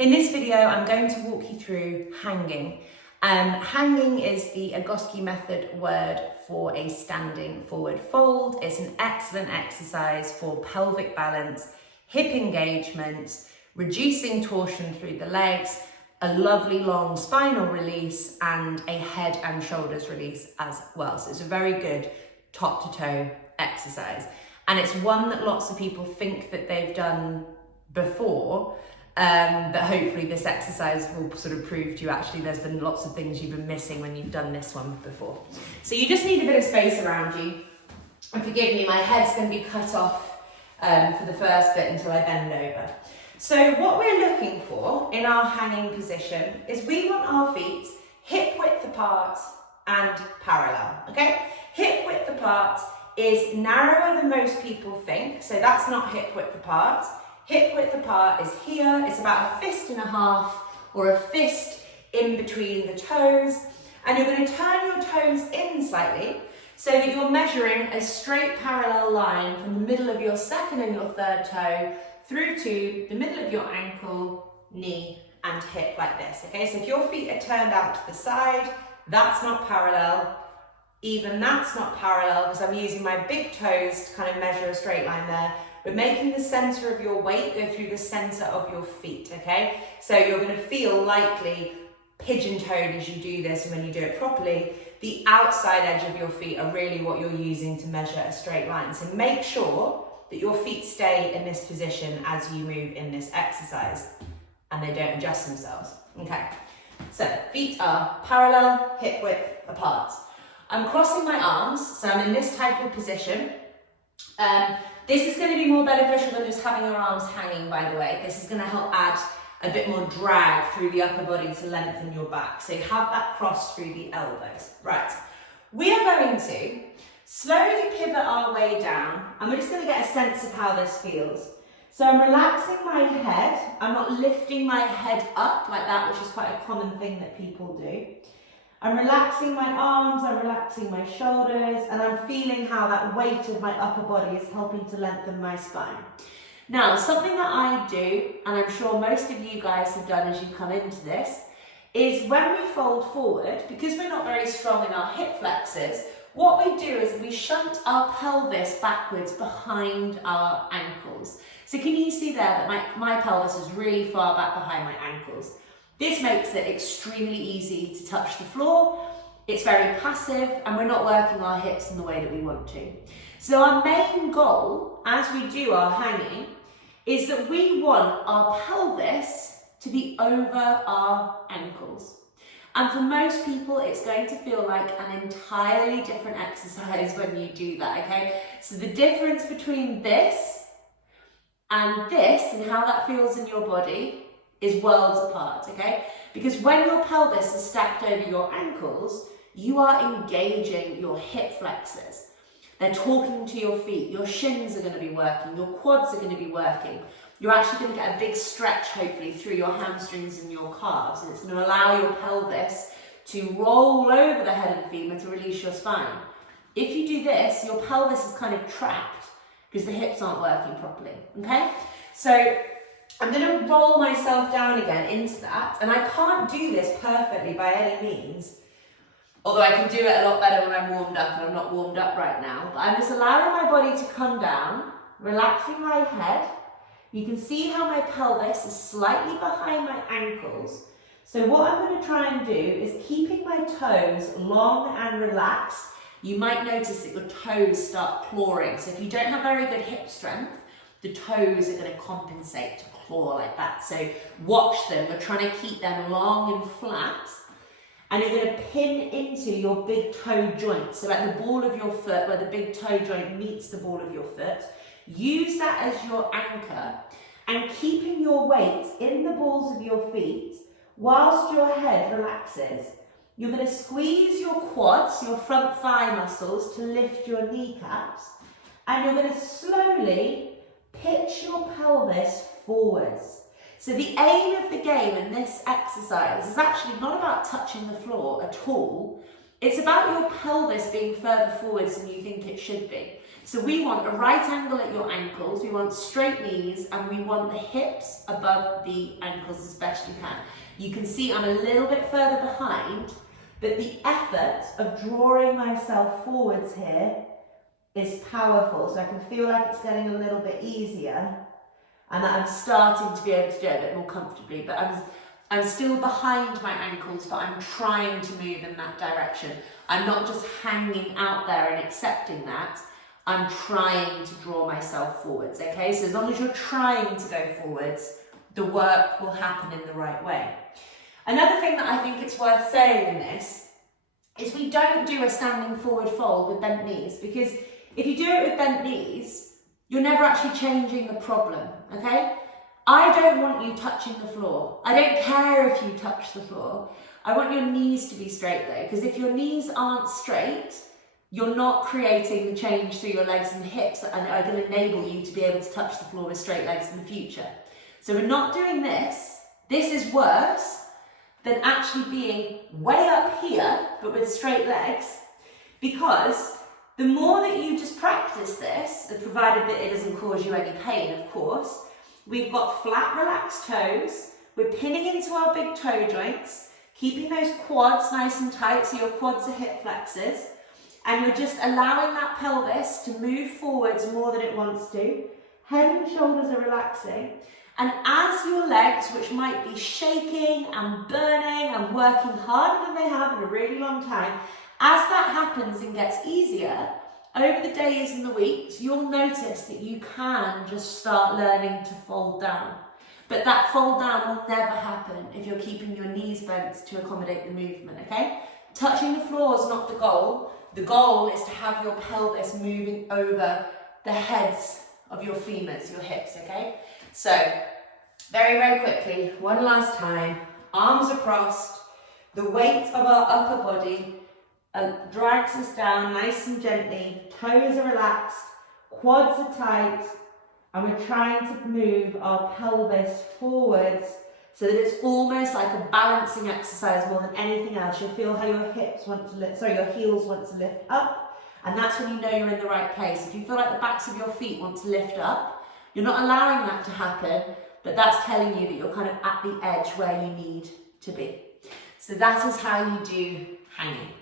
In this video, I'm going to walk you through hanging. Hanging is the Agoski method word for a standing forward fold. It's an excellent exercise for pelvic balance, hip engagement, reducing torsion through the legs, a lovely long spinal release, and a head and shoulders release as well. So it's a very good top to toe exercise. And it's one that lots of people think that they've done before, but hopefully this exercise will sort of prove to you actually there's been lots of things you've been missing when you've done this one before. So you just need a bit of space around you. And forgive me, my head's going to be cut off for the first bit until I bend over. So what we're looking for in our hanging position is we want our feet hip width apart and parallel, okay? Hip width apart is narrower than most people think, so that's not hip width apart. Hip width apart is here, it's about a fist and a half or a fist in between the toes, and you're going to turn your toes in slightly so that you're measuring a straight parallel line from the middle of your second and your third toe through to the middle of your ankle, knee and hip like this, okay? So if your feet are turned out to the side, that's not parallel. Even that's not parallel because I'm using my big toes to kind of measure a straight line there. We're making the center of your weight go through the center of your feet, okay? So you're going to feel lightly pigeon-toed as you do this, and when you do it properly, the outside edge of your feet are really what you're using to measure a straight line. So make sure that your feet stay in this position as you move in this exercise and they don't adjust themselves, okay? So feet are parallel, hip width apart. I'm crossing my arms, so I'm in this type of position. This is going to be more beneficial than just having your arms hanging, by the way. This is going to help add a bit more drag through the upper body to lengthen your back. So you have that cross through the elbows. Right, we are going to slowly pivot our way down, and we're just going to get a sense of how this feels. So I'm relaxing my head. I'm not lifting my head up like that, which is quite a common thing that people do. I'm relaxing my arms, I'm relaxing my shoulders, and I'm feeling how that weight of my upper body is helping to lengthen my spine. Now, something that I do, and I'm sure most of you guys have done as you come into this, is when we fold forward, because we're not very strong in our hip flexors, what we do is we shunt our pelvis backwards behind our ankles. So can you see there that my pelvis is really far back behind my ankles? This makes it extremely easy to touch the floor. It's very passive and we're not working our hips in the way that we want to. So our main goal as we do our hanging is that we want our pelvis to be over our ankles. And for most people, it's going to feel like an entirely different exercise when you do that, okay? So the difference between this and how that feels in your body is worlds apart, okay? Because when your pelvis is stacked over your ankles, you are engaging your hip flexors. They're talking to your feet. Your shins are going to be working. Your quads are going to be working. You're actually going to get a big stretch, hopefully, through your hamstrings and your calves. And it's going to allow your pelvis to roll over the head of the femur to release your spine. If you do this, your pelvis is kind of trapped because the hips aren't working properly, okay? So I'm going to roll myself down again into that, and I can't do this perfectly by any means, although I can do it a lot better when I'm warmed up, and I'm not warmed up right now, but I'm just allowing my body to come down, relaxing my head. You can see how my pelvis is slightly behind my ankles. So what I'm going to try and do is keeping my toes long and relaxed. You might notice that your toes start clawing, so if you don't have very good hip strength, the toes are going to compensate to claw like that. So watch them. We're trying to keep them long and flat. And you're going to pin into your big toe joint. So at the ball of your foot, where the big toe joint meets the ball of your foot, use that as your anchor and keeping your weight in the balls of your feet whilst your head relaxes. You're going to squeeze your quads, your front thigh muscles, to lift your kneecaps. And you're going to slowly pitch your pelvis forwards. So the aim of the game in this exercise is actually not about touching the floor at all. It's about your pelvis being further forwards than you think it should be. So we want a right angle at your ankles, we want straight knees, and we want the hips above the ankles as best you can. You can see I'm a little bit further behind, but the effort of drawing myself forwards here is powerful. So I can feel like it's getting a little bit easier and that I'm starting to be able to do it a bit more comfortably, but I'm still behind my ankles, but I'm trying to move in that direction. I'm not just hanging out there and accepting that. I'm trying to draw myself forwards, okay? So as long as you're trying to go forwards, the work will happen in the right way. Another thing that I think it's worth saying in this is we don't do a standing forward fold with bent knees, because if you do it with bent knees, you're never actually changing the problem, okay? I don't want you touching the floor. I don't care if you touch the floor. I want your knees to be straight though, because if your knees aren't straight, you're not creating the change through your legs and hips that are going to enable you to be able to touch the floor with straight legs in the future. So we're not doing this. This is worse than actually being way up here, but with straight legs, because the more that you just practice this, provided that it doesn't cause you any pain, of course, we've got flat, relaxed toes, we're pinning into our big toe joints, keeping those quads nice and tight so your quads are hip flexors, and you're just allowing that pelvis to move forwards more than it wants to. Head and shoulders are relaxing. And as your legs, which might be shaking and burning and working harder than they have in a really long time, as that happens and gets easier, over the days and the weeks, you'll notice that you can just start learning to fold down. But that fold down will never happen if you're keeping your knees bent to accommodate the movement, okay? Touching the floor is not the goal. The goal is to have your pelvis moving over the heads of your femurs, your hips, okay? So, very, very quickly, one last time, arms across, the weight of our upper body drags us down nice and gently, toes are relaxed, quads are tight, and we're trying to move our pelvis forwards so that it's almost like a balancing exercise more than anything else. You'll feel how your hips want to lift, your heels want to lift up, and that's when you know you're in the right place. If you feel like the backs of your feet want to lift up, you're not allowing that to happen, but that's telling you that you're kind of at the edge where you need to be. So that is how you do hanging.